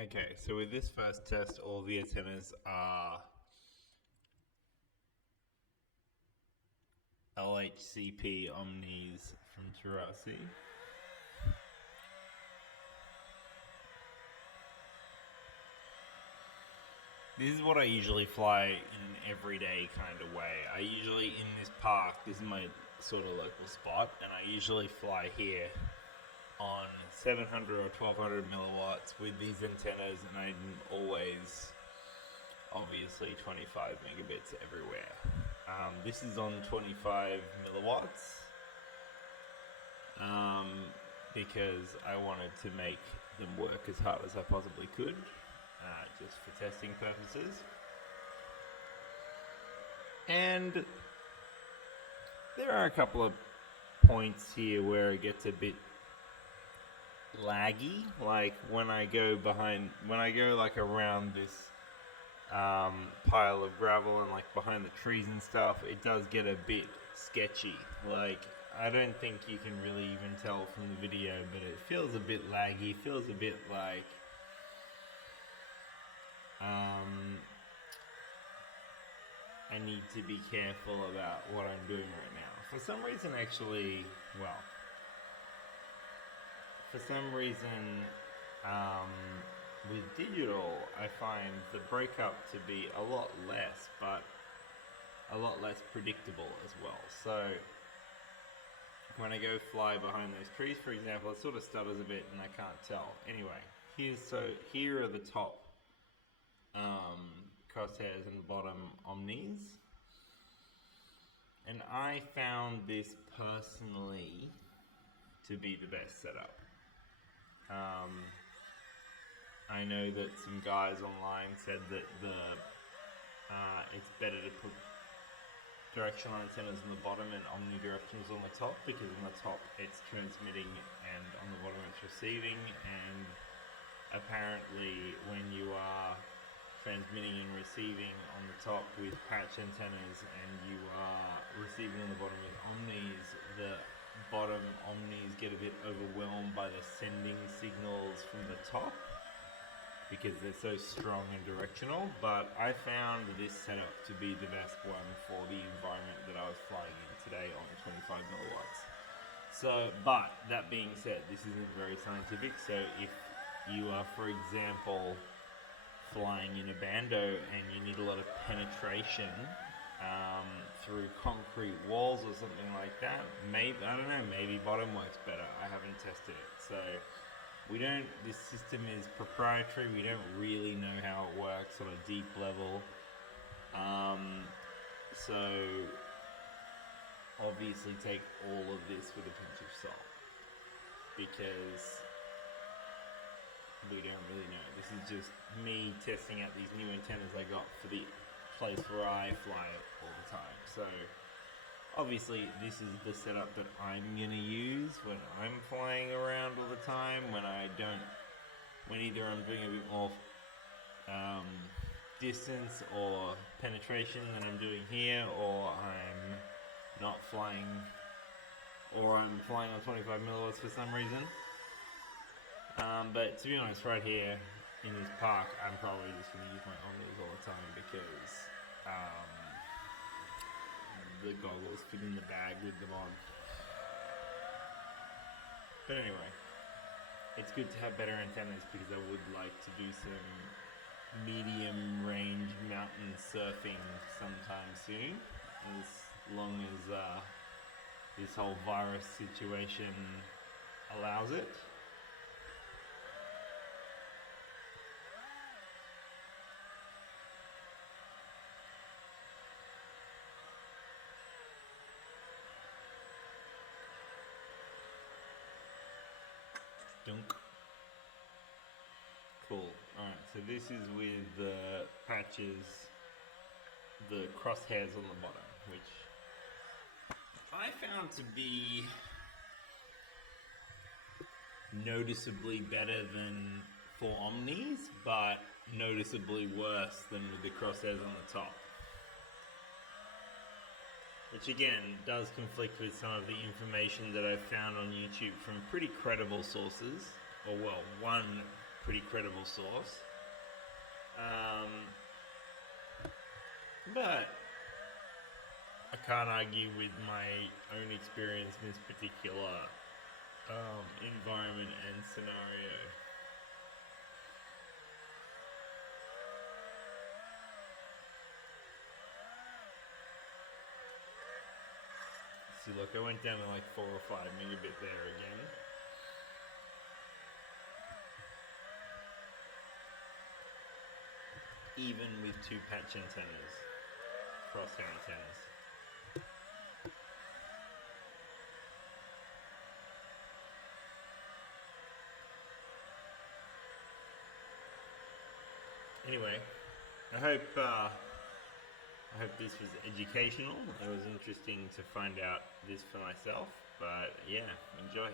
Okay, so with this first test, all the antennas are LHCP Omnis from Terasi. This is what I usually fly in an everyday kind of way. I usually, in this park, this is my sort of local spot, and I usually fly here on 700 or 1200 milliwatts with these antennas, and I'm always obviously 25 megabits everywhere. This is on 25 milliwatts because I wanted to make them work as hard as I possibly could, just for testing purposes. And there are a couple of points here where it gets a bit laggy, like when I go like around this pile of gravel and like behind the trees and stuff, it does get a bit sketchy. Like, I don't think you can really even tell from the video, but it feels a bit laggy, feels a bit like I need to be careful about what I'm doing right now. For some reason, with digital, I find the breakup to be a lot less, but a lot less predictable as well. So when I go fly behind those trees, for example, it sort of stutters a bit and I can't tell. Anyway, here are the top crosshairs and the bottom omnis. And I found this personally to be the best setup. I know that some guys online said that it's better to put directional antennas on the bottom and omnidirectionals on the top, because on the top it's transmitting and on the bottom it's receiving, and apparently when you are transmitting and receiving on the top with patch antennas and you are receiving on the bottom with omnis, the bottom omnis get a bit overwhelmed by the sending signals from the top because they're so strong and directional. But I found this setup to be the best one for the environment that I was flying in today on 25 milliwatts. So, but that being said, this isn't very scientific. So if you are, for example, flying in a bando and you need a lot of penetration through concrete walls or something like that, maybe bottom works better. I haven't tested it, so this system is proprietary. We don't really know how it works on a deep level, so obviously take all of this with a pinch of salt, because we don't really know. This is just me testing out these new antennas I got for the place where I fly all the time. So obviously this is the setup that I'm gonna use when I'm flying around all the time, when either I'm doing a bit more distance or penetration than I'm doing here, or I'm not flying, or I'm flying on 25 milliwatts for some reason. But to be honest, right here in this park, I'm probably just going to use my omnis all the time, because the goggles fit in the bag with them on. But anyway, it's good to have better antennas, because I would like to do some medium range mountain surfing sometime soon, as long as this whole virus situation allows it. Dunk. Cool. Alright, so this is with the patches, the crosshairs on the bottom, which I found to be noticeably better than for omnis, but noticeably worse than with the crosshairs on the top. Which again does conflict with some of the information that I've found on YouTube from pretty credible sources, or well, one pretty credible source. But I can't argue with my own experience in this particular environment and scenario. See, look, I went down to like 4 or 5 megabit there again. Even with 2 patch antennas, crosshair antennas. Anyway, I hope this was educational. It was interesting to find out this for myself, but yeah, enjoy.